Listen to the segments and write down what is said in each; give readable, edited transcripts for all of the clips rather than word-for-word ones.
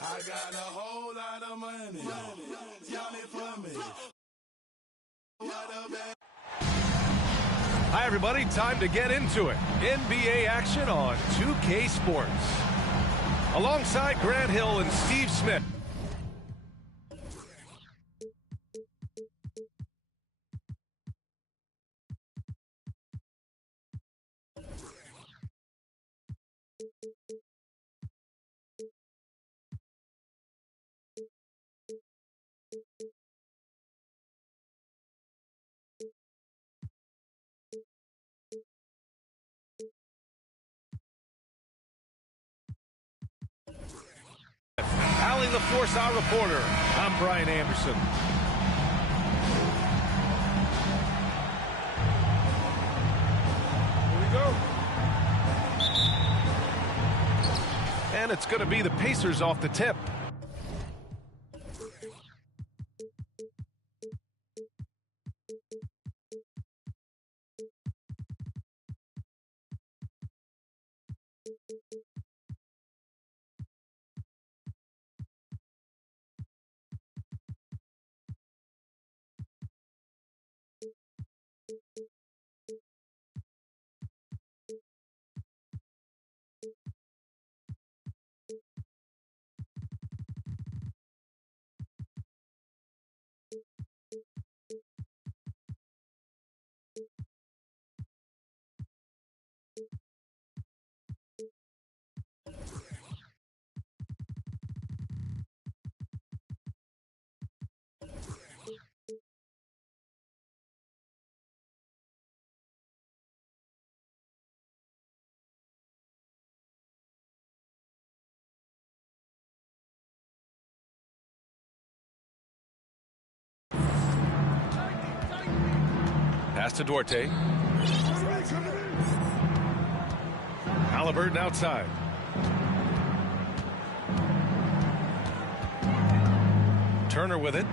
I got a whole lot of money. Y'all it for me. Hi, everybody. Time to get into it. NBA action on 2K Sports. Alongside Grant Hill and Steve Smith. Allie LaForce, our reporter. I'm Brian Anderson. Here we go. And it's going to be the Pacers off the tip. Pass to Duarte. Halliburton outside. Turner with it.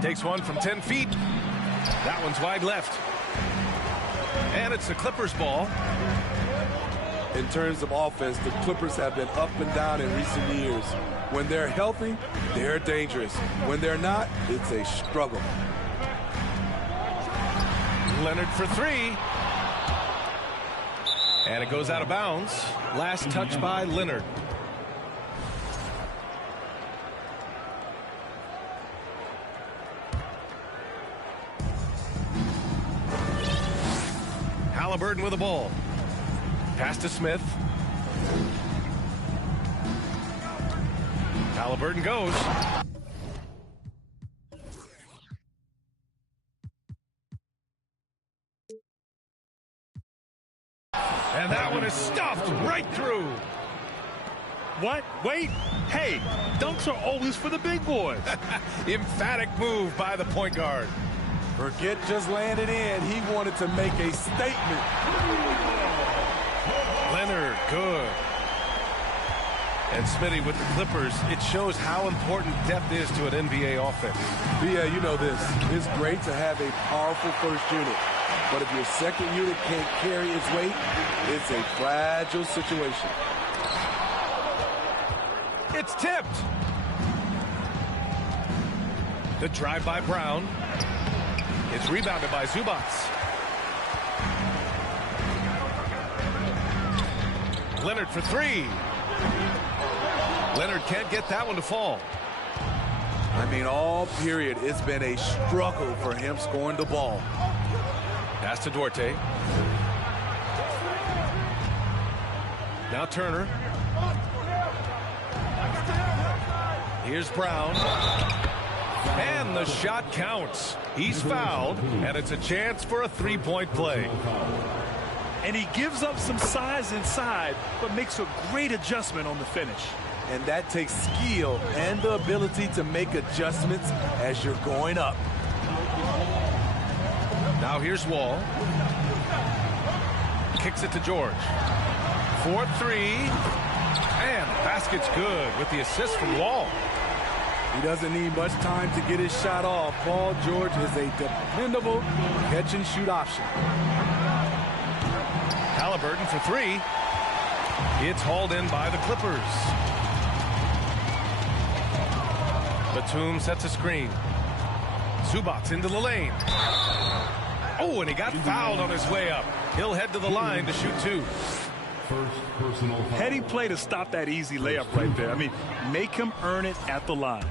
Takes one from 10 feet. That one's wide left. And it's the Clippers' ball. In terms of offense, the Clippers have been up and down in recent years. When they're healthy, they're dangerous. When they're not, it's a struggle. Leonard for three. And it goes out of bounds. Last touch by Leonard. Halliburton with the ball. Pass to Smith. Halliburton goes. And that one is stuffed right through. What? Wait. Hey, dunks are always for the big boys. Emphatic move by the point guard. Forget just laying it in. He wanted to make a statement. Leonard, good. And Smitty with the Clippers, it shows how important depth is to an NBA offense. Yeah, you know this. It's great to have a powerful first unit. But if your second unit can't carry its weight, it's a fragile situation. It's tipped. The drive by Brown. It's rebounded by Zubats. Leonard for three. Leonard can't get that one to fall. I mean, all period, it's been a struggle for him scoring the ball. Pass to Duarte. Now Turner. Here's Brown. And the shot counts. He's fouled, and it's a chance for a three-point play. And he gives up some size inside, but makes a great adjustment on the finish. And that takes skill and the ability to make adjustments as you're going up. Now here's Wall. Kicks it to George. 4-3. And the basket's good with the assist from Wall. He doesn't need much time to get his shot off. Paul George is a dependable catch-and-shoot option. Halliburton for three. It's hauled in by the Clippers. Batum sets a screen. Zubac into the lane. Oh, and he got fouled on his way up. He'll head to the line to shoot two. Heady play to stop that easy layup right there. I mean, make him earn it at the line.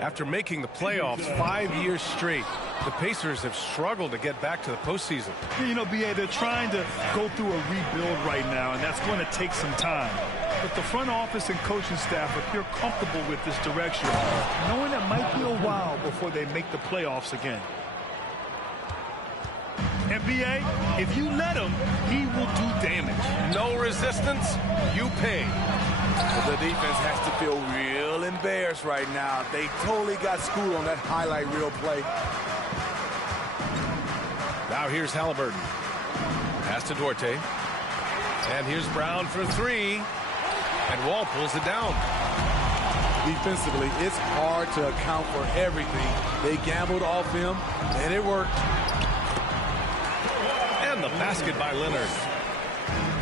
After making the playoffs 5 years straight, the Pacers have struggled to get back to the postseason. You know, B.A., they're trying to go through a rebuild right now, and that's going to take some time. But the front office and coaching staff appear comfortable with this direction, knowing it might be a while before they make the playoffs again. And B.A., if you let him, he will do damage. No resistance, you pay. The defense has to feel real embarrassed right now. They totally got schooled on that highlight reel play. Now here's Halliburton. Pass to Duarte. And here's Brown for three. And Wall pulls it down. Defensively, it's hard to account for everything. They gambled off him, and it worked. And the basket by Leonard.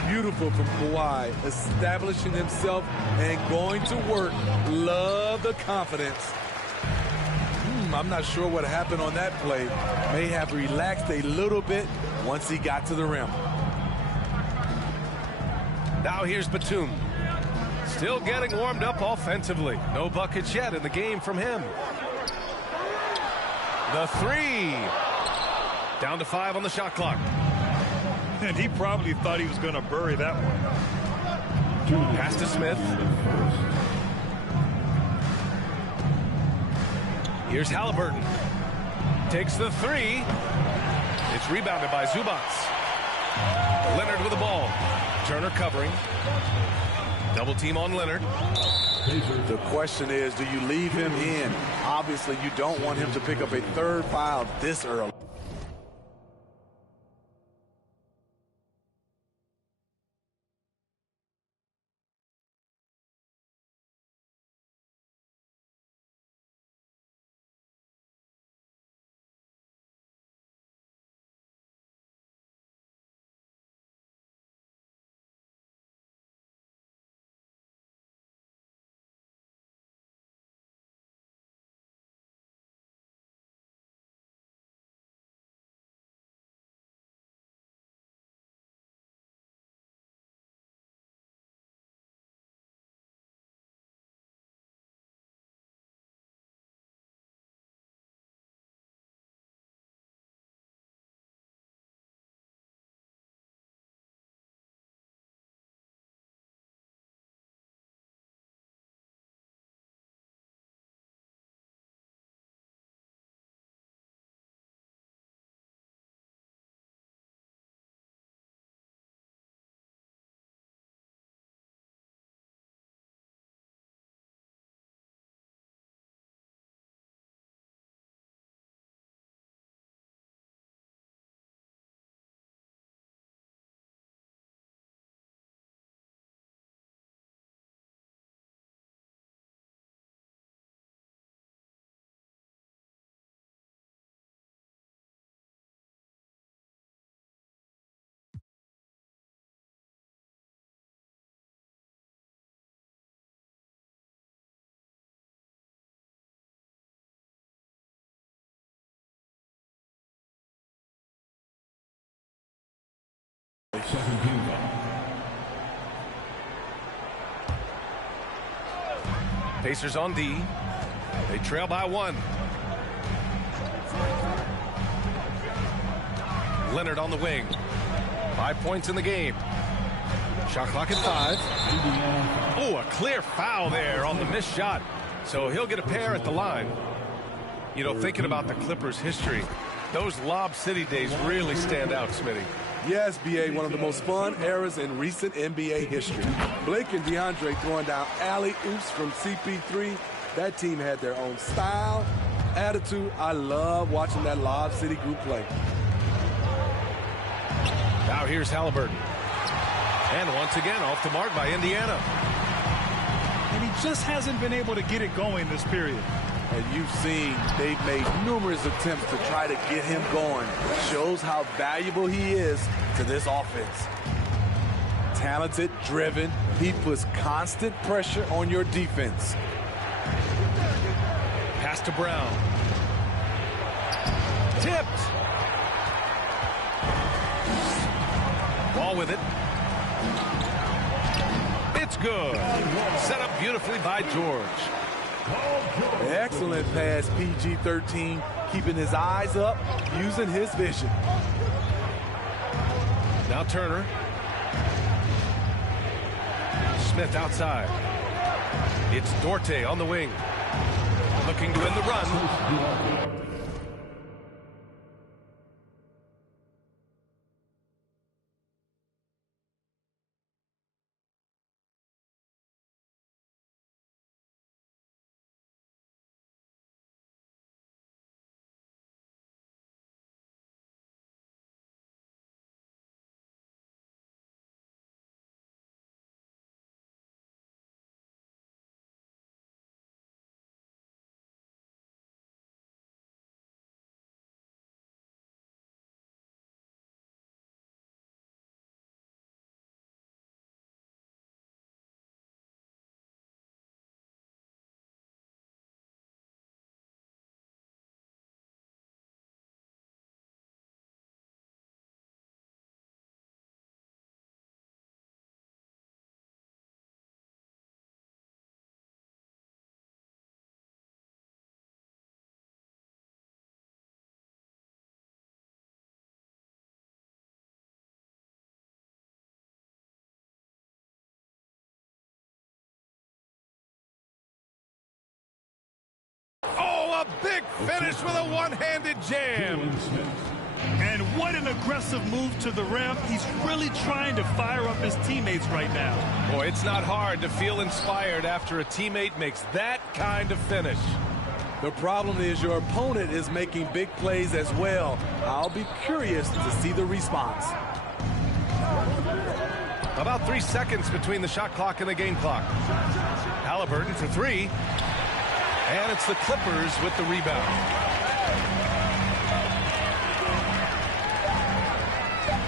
Beautiful from Kawhi, establishing himself and going to work. Love the confidence. I'm not sure what happened on that play. May have relaxed a little bit once he got to the rim. Now here's Batum. Still getting warmed up offensively. No buckets yet in the game from him. The three. Down to 5 on the shot clock. And he probably thought he was going to bury that one. Pass to Smith. Here's Halliburton. Takes the three. It's rebounded by Zubac. Leonard with the ball. Turner covering. Double team on Leonard. The question is, do you leave him in? Obviously, you don't want him to pick up a third foul this early. Pacers on D. They trail by 1. Leonard on the wing. 5 points in the game. Shot clock at 5. Oh, a clear foul there on the missed shot. So he'll get a pair at the line. You know, thinking about the Clippers' history, those Lob City days really stand out, Smitty. Yes, B.A., one of the most fun eras in recent NBA history. Blake and DeAndre throwing down alley-oops from CP3. That team had their own style, attitude. I love watching that Lob City group play. Now here's Halliburton. And once again, off the mark by Indiana. and he just hasn't been able to get it going this period. And you've seen they've made numerous attempts to try to get him going. Shows how valuable he is to this offense. Talented, driven, he puts constant pressure on your defense. Pass to Brown. Tipped. Ball with it. It's good. Set up beautifully by George. Excellent pass, PG-13, keeping his eyes up, using his vision. Now Turner. Smith outside. It's Duarte on the wing. Looking to win the run. Oh, a big finish with a one-handed jam. And what an aggressive move to the rim. He's really trying to fire up his teammates right now. Boy, it's not hard to feel inspired after a teammate makes that kind of finish. The problem is your opponent is making big plays as well. I'll be curious to see the response. About 3 seconds between the shot clock and the game clock. Halliburton for three. And it's the Clippers with the rebound.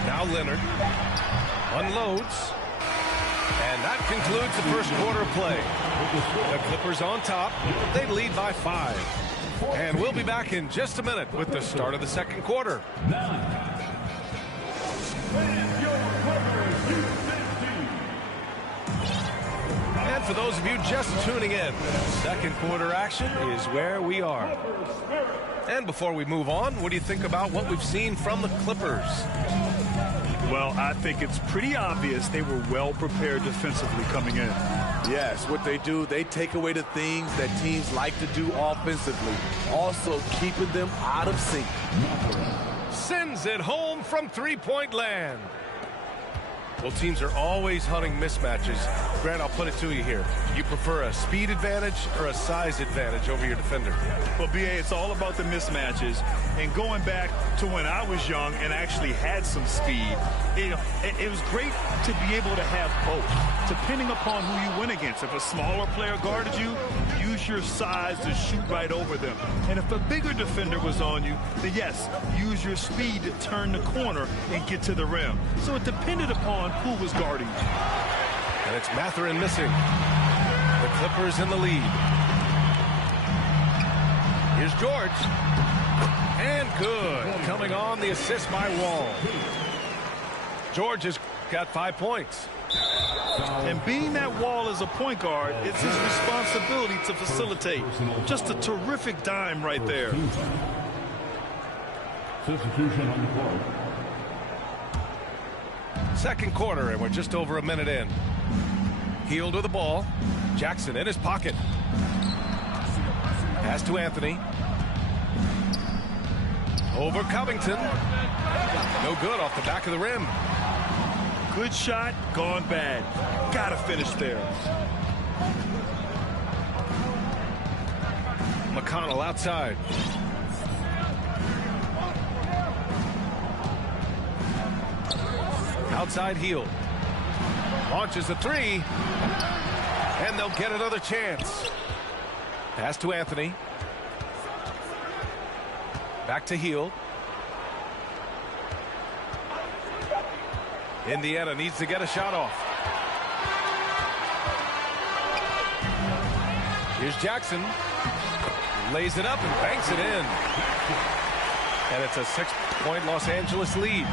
Now Leonard unloads. And that concludes the first quarter of play. The Clippers on top. They lead by 5. And we'll be back in just a minute with the start of the second quarter. And for those of you just tuning in, second quarter action is where we are. And before we move on, what do you think about what we've seen from the Clippers? Well, I think it's pretty obvious they were well prepared defensively coming in. Yes, what they do, they take away the things that teams like to do offensively, also keeping them out of sync. Sends it home from three-point land. Well, teams are always hunting mismatches. Grant, I'll put it to you here. You prefer a speed advantage or a size advantage over your defender? Well, B.A., it's all about the mismatches. And going back to when I was young and actually had some speed, it was great to be able to have both, depending upon who you went against. If a smaller player guarded you, use your size to shoot right over them. And if a bigger defender was on you, then yes, use your speed to turn the corner and get to the rim. So it depended upon who was guarding you. And it's Mathurin missing. The Clippers in the lead. Here's George. And good. Coming on the assist by Wall. George has got 5 points. And being that Wall is a point guard, it's his responsibility to facilitate. Just a terrific dime right there. Substitution on the court. Second quarter, and we're just over a minute in. Hield with the ball. Jackson in his pocket. Pass to Anthony. Over Covington. No good off the back of the rim. Good shot, gone bad. Gotta finish there. McConnell outside. Outside Hield. Launches a three. And they'll get another chance. Pass to Anthony. Back to Hield. Indiana needs to get a shot off. Here's Jackson. Lays it up and banks it in. And it's a 6-point Los Angeles lead.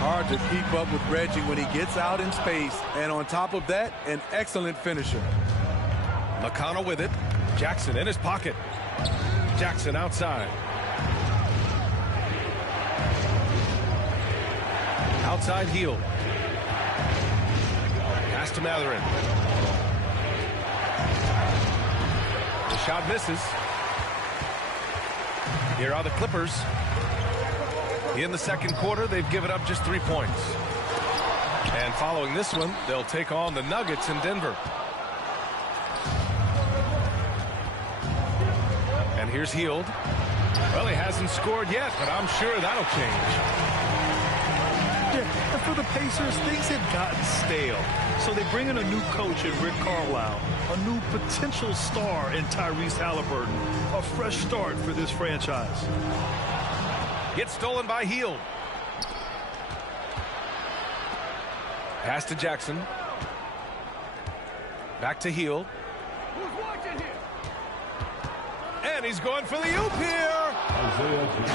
Hard to keep up with Reggie when he gets out in space. And on top of that, an excellent finisher. McConnell with it. Jackson in his pocket. Jackson outside. Outside Hield. Pass to Mathurin. The shot misses. Here are the Clippers. In the second quarter, they've given up just 3 points. And following this one, they'll take on the Nuggets in Denver. And here's Hield. Well, he hasn't scored yet, but I'm sure that'll change. Yeah, and for the Pacers, things had gotten stale. So they bring in a new coach in Rick Carlisle, a new potential star in Tyrese Halliburton, a fresh start for this franchise. Gets stolen by Hield. Pass to Jackson. Back to Hield. And he's going for the oop here.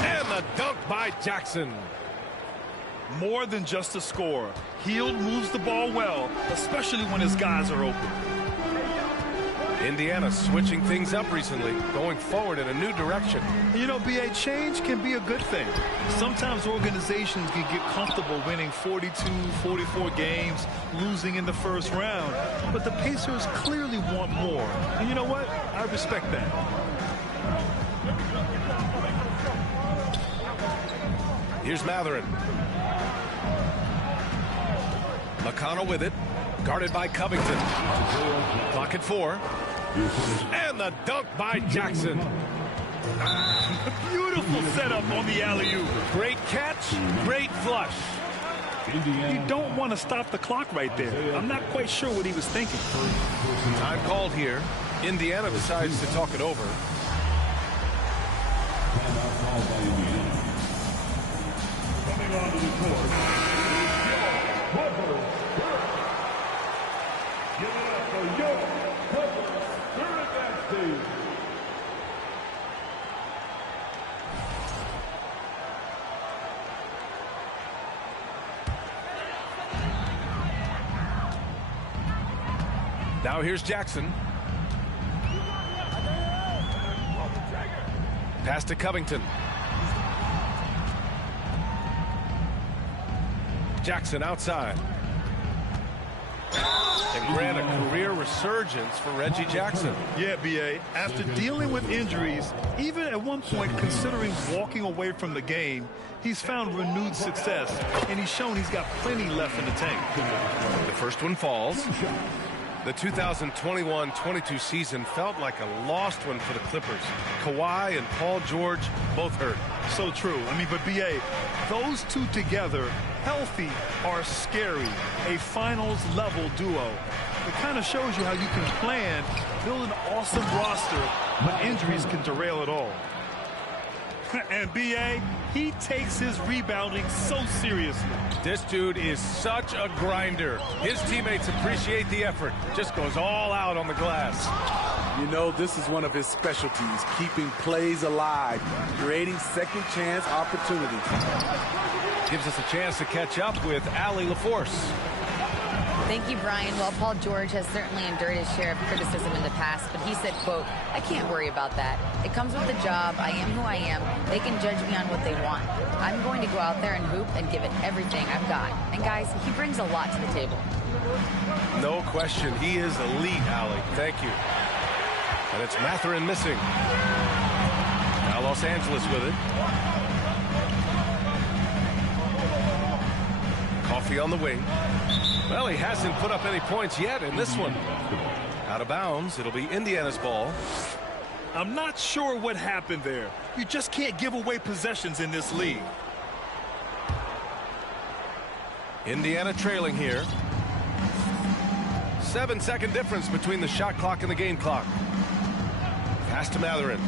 And the dunk by Jackson. More than just a score. Hield moves the ball well, especially when his guys are open. Indiana switching things up recently, going forward in a new direction. You know, BA, change can be a good thing. Sometimes organizations can get comfortable winning 42, 44 games, losing in the first round. But the Pacers clearly want more. And you know what? I respect that. Here's Mathurin. McConnell with it. Guarded by Covington. Clock at 4. And the dunk by Jackson. Beautiful setup on the alley-oop. Great catch, great flush. You don't want to stop the clock right there. I'm not quite sure what he was thinking. Time called here. Indiana decides to talk it over. Coming on to the court. Give it up for your Clippers. During that stage. Now here's Jackson. Pass to Covington. Jackson outside. And grant a career resurgence for Reggie Jackson. Yeah, B.A. After dealing with injuries, even at one point considering walking away from the game, he's found renewed success, and he's shown he's got plenty left in the tank. The first one falls. The 2021-22 season felt like a lost one for the Clippers. Kawhi and Paul George both hurt. So true. I mean, but B.A., those two together, healthy, are scary. A finals-level duo. It kind of shows you how you can plan, build an awesome roster, but injuries can derail it all. And B.A., he takes his rebounding so seriously. This dude is such a grinder. His teammates appreciate the effort. Just goes all out on the glass. You know, this is one of his specialties, keeping plays alive, creating second chance opportunities. Gives us a chance to catch up with Allie LaForce. Thank you, Brian. Well, Paul George has certainly endured his share of criticism in the past, but he said, quote, "I can't worry about that. It comes with the job. I am who I am. They can judge me on what they want. I'm going to go out there and hoop and give it everything I've got." And guys, he brings a lot to the table. No question. He is elite, Allie. Thank you. And it's Mathurin missing. Now Los Angeles with it. Coffee on the wing. Well, he hasn't put up any points yet in this one. Out of bounds. It'll be Indiana's ball. I'm not sure what happened there. You just can't give away possessions in this league. Indiana trailing here. 7-second difference between the shot clock and the game clock. Pass to Matherin.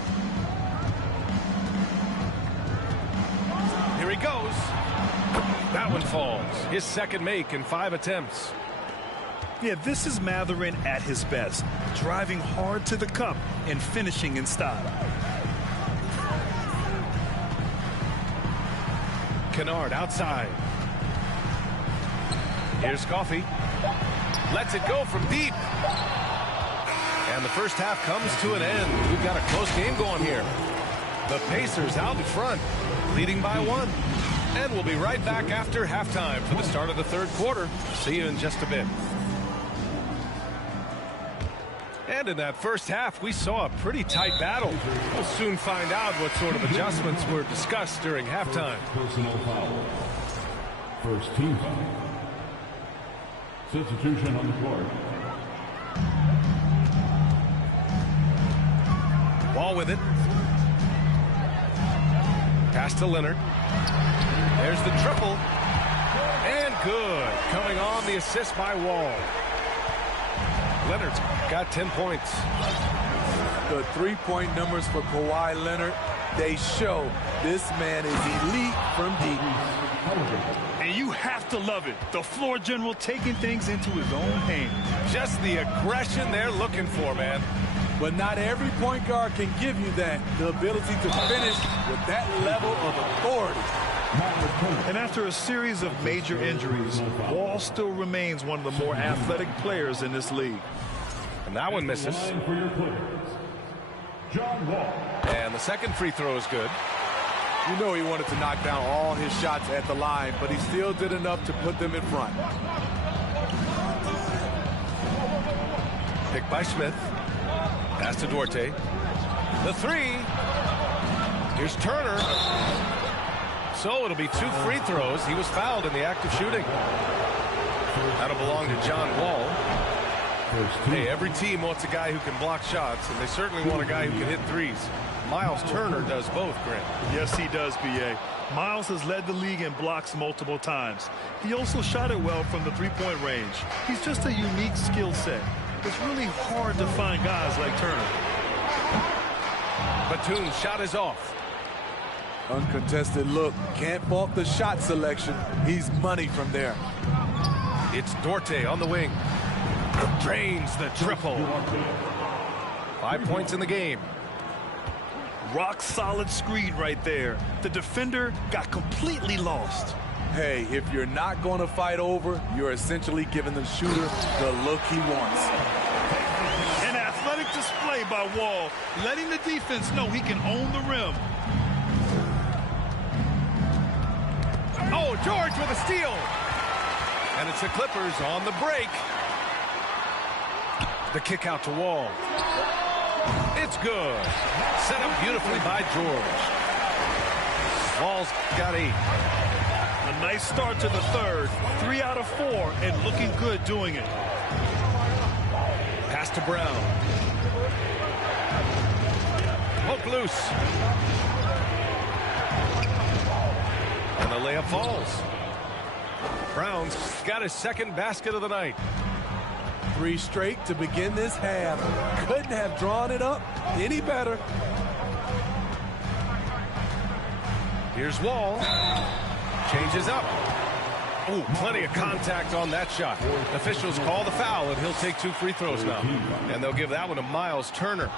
Here he goes. That one falls. His second make in 5 attempts. Yeah, this is Matherin at his best. Driving hard to the cup and finishing in style. Kennard outside. Here's Coffey. Lets it go from deep. And the first half comes to an end. We've got a close game going here. The Pacers out in front, leading by 1. And we'll be right back after halftime for the start of the third quarter. See you in just a bit. And in that first half, we saw a pretty tight battle. We'll soon find out what sort of adjustments were discussed during halftime. Personal foul. First team foul. Substitution on the court. Wall with it. Pass to Leonard. There's the triple. And good. Coming on the assist by Wall. Leonard's got 10 points. The three-point numbers for Kawhi Leonard, they show this man is elite from deep. And you have to love it. The floor general taking things into his own hands. Just the aggression they're looking for, man. But not every point guard can give you that, the ability to finish with that level of authority. And after a series of major injuries, Wall still remains one of the more athletic players in this league. And that one misses. For your players, John Wall. And the second free throw is good. You know he wanted to knock down all his shots at the line, but he still did enough to put them in front. Picked by Smith. Pass to Duarte. The three. Here's Turner. So it'll be 2 free throws. He was fouled in the act of shooting. That'll belong to John Wall. Hey, every team wants a guy who can block shots, and they certainly want a guy who can hit threes. Miles Turner does both, Grant. Yes, he does, B.A. Miles has led the league in blocks multiple times. He also shot it well from the three-point range. He's just a unique skill set. It's really hard to find guys like Turner. Batum's shot is off. Uncontested look. Can't fault the shot selection. He's money from there. It's Duarte on the wing. Drains the triple. 5 points in the game. Rock solid screen right there. The defender got completely lost. Hey, if you're not going to fight over, you're essentially giving the shooter the look he wants. An athletic display by Wall, letting the defense know he can own the rim. Oh, George with a steal. And it's the Clippers on the break. The kick out to Wall. It's good. Set up beautifully by George. Wall's got 8. A nice start to the third. 3 out of 4 and looking good doing it. Pass to Brown. Hook loose. And the layup falls. Brown's got his second basket of the night. 3 straight to begin this half. Couldn't have drawn it up any better. Here's Wall. Changes up. Ooh, plenty of contact on that shot. Officials call the foul, and he'll take 2 free throws now. And they'll give that one to Miles Turner.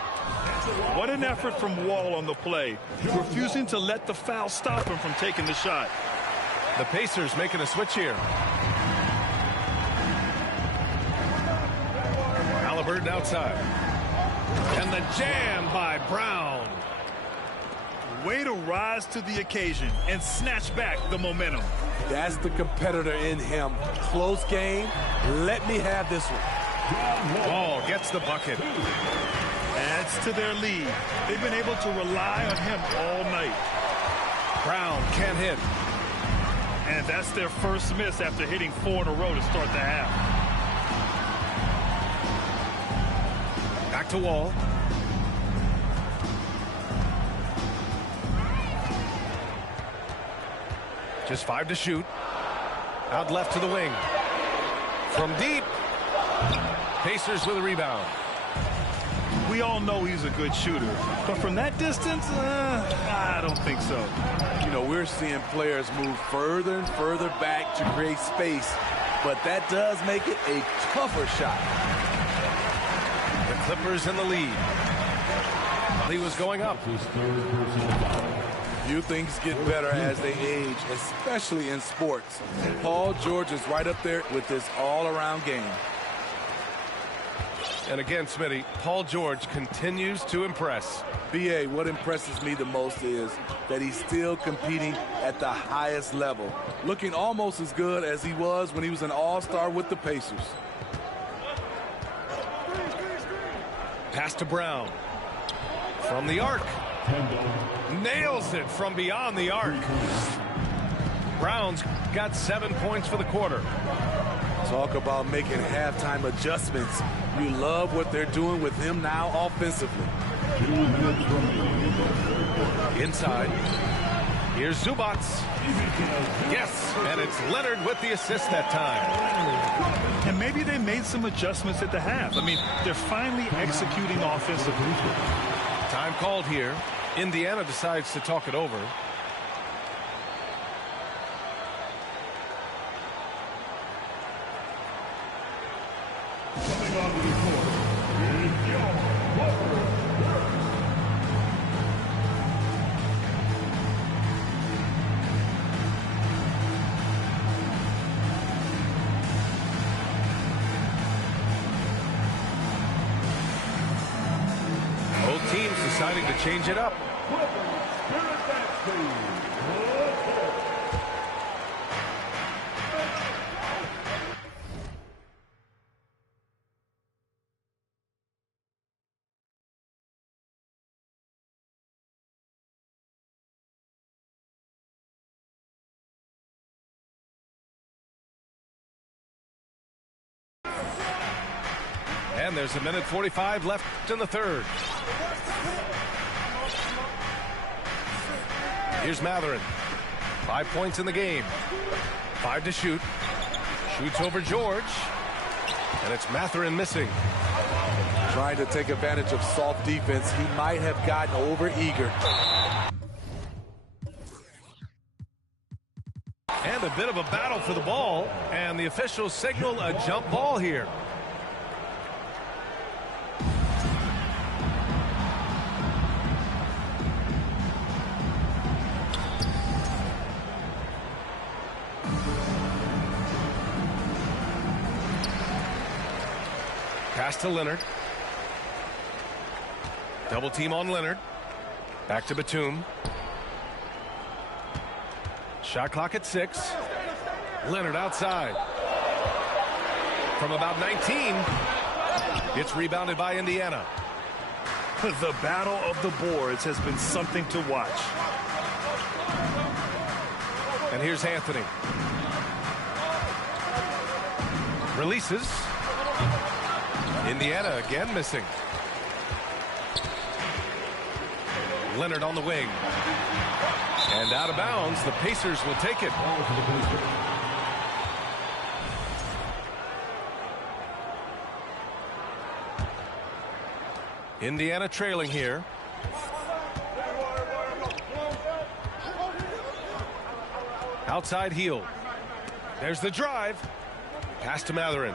What an effort from Wall on the play. Refusing to let the foul stop him from taking the shot. The Pacers making a switch here. Halliburton outside. And the jam by Brown. Way to rise to the occasion and snatch back the momentum. That's the competitor in him. Close game. Let me have this one. Wall gets the bucket. Adds to their lead. They've been able to rely on him all night. Brown can't hit. And that's their first miss after hitting 4 in a row to start the half. Back to Wall. Just 5 to shoot. Out left to the wing. From deep. Pacers with a rebound. We all know he's a good shooter, but from that distance, I don't think so. You know, we're seeing players move further and further back to create space, but that does make it a tougher shot. The Clippers in the lead. He was going up. Few things get better as they age, especially in sports. Paul George is right up there with this all-around game. And again, Smitty, Paul George continues to impress. B.A., what impresses me the most is that he's still competing at the highest level, looking almost as good as he was when he was an all-star with the Pacers. Pass to Brown. From the arc. Nails it from beyond the arc. Brown's got 7 points for the quarter. Talk about making halftime adjustments. You love what they're doing with him now offensively. Inside. Here's Zubats. Yes, and it's Leonard with the assist that time. And maybe they made some adjustments at the half. I mean, they're finally executing offensively. Time called here. Indiana decides to talk it over. Coming on to the court is your Both teams deciding to change it up. And there's 1:45 left in the third. Here's Mathurin. 5 points in the game. 5 to shoot. Shoots over George. And it's Mathurin missing. Trying to take advantage of soft defense. He might have gotten over-eager. And a bit of a battle for the ball. And the officials signal a jump ball here. Pass to Leonard. Double team on Leonard. Back to Batum. Shot clock at 6. Leonard outside. From about 19. It's rebounded by Indiana. The battle of the boards has been something to watch. And here's Anthony. Releases. Indiana again missing. Leonard on the wing. And out of bounds, the Pacers will take it. Indiana trailing here. Outside heel. There's the drive. Pass to Mathurin.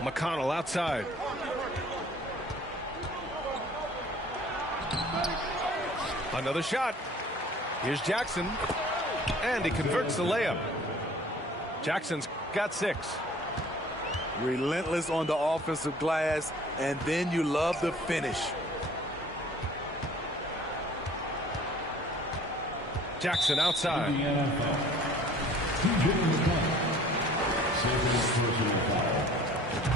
McConnell outside. Another shot. Here's Jackson. And he converts the layup. Jackson's got 6. Relentless on the offensive glass, and then you love the finish. Jackson outside.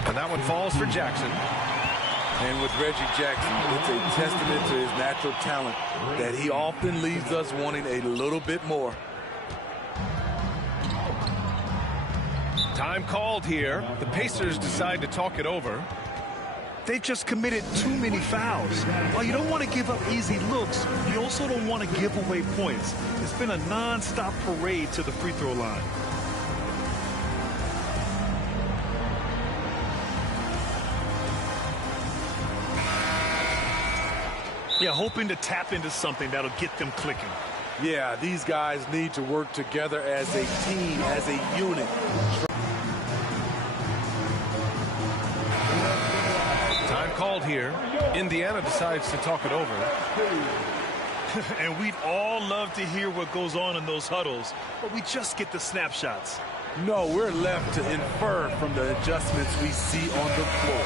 And that one falls for Jackson. And with Reggie Jackson, it's a testament to his natural talent that he often leaves us wanting a little bit more. Time called here. The Pacers decide to talk it over. They've just committed too many fouls. While you don't want to give up easy looks, you also don't want to give away points. It's been a non-stop parade to the free throw line. Yeah, hoping to tap into something that'll get them clicking. Yeah, these guys need to work together as a team, as a unit. Time called here. Indiana decides to talk it over. And we'd all love to hear what goes on in those huddles, but we just get the snapshots. No, we're left to infer from the adjustments we see on the floor.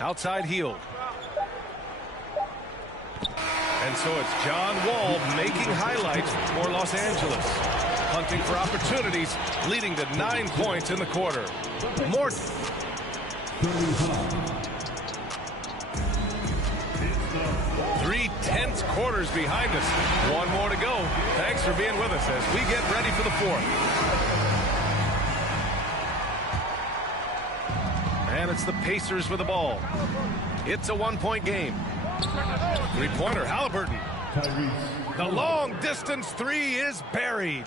Outside heel. And so it's John Wall making highlights for Los Angeles. Hunting for opportunities, leading to 9 points in the quarter. More. 3 tense quarters behind us. One more to go. Thanks for being with us as we get ready for the fourth. And it's the Pacers with the ball. It's a 1-point game. Three-pointer, Halliburton. The long-distance three is buried.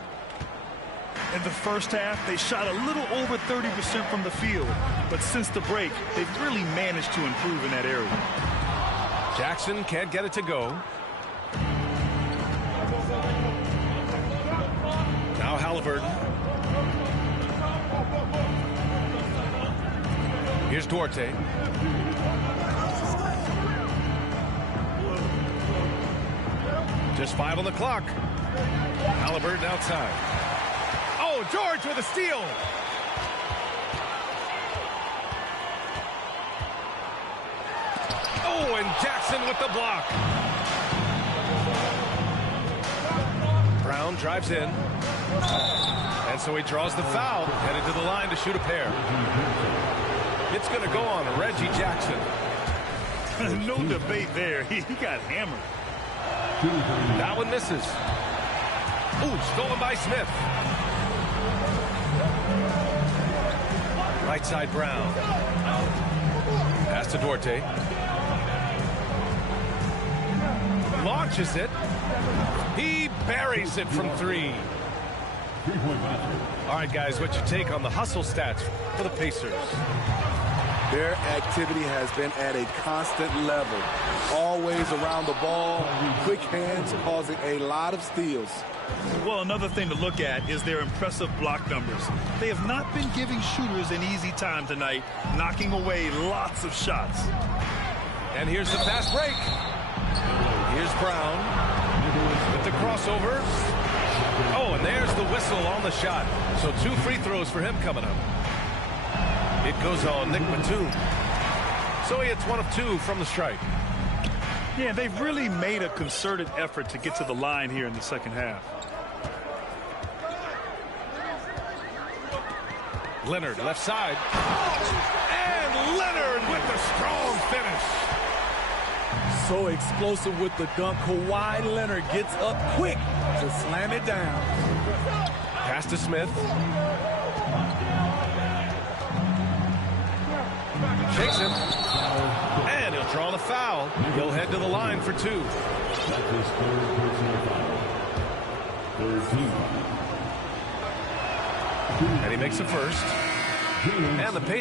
In the first half, they shot a little over 30% from the field. But since the break, they've really managed to improve in that area. Jackson can't get it to go. Now Halliburton. Here's Duarte. Just 5 on the clock. Halliburton outside. Oh, George with a steal. Oh, and Jackson with the block. Brown drives in. And so he draws the foul, headed to the line to shoot a pair. It's going to go on Reggie Jackson. No debate there. He got hammered. That one misses. Ooh, stolen by Smith. Right side Brown. Pass to Duarte. Launches it. He buries it from 3. All right, guys, what's your take on the hustle stats for the Pacers? Their activity has been at a constant level. Always around the ball, quick hands causing a lot of steals. Well, another thing to look at is their impressive block numbers. They have not been giving shooters an easy time tonight, knocking away lots of shots. And here's the fast break. Here's Brown with the crossover. Oh, and there's the whistle on the shot. So 2 free throws for him coming up. It goes on Nick Batum. So he hits 1 of 2 from the strike. Yeah, they've really made a concerted effort to get to the line here in the second half. Leonard, left side. And Leonard with the strong finish. So explosive with the dunk. Kawhi Leonard gets up quick to slam it down. Pass to Smith. Shakes him. And he'll draw the foul. He'll head to the line for 2. And he makes the first. And the Pacers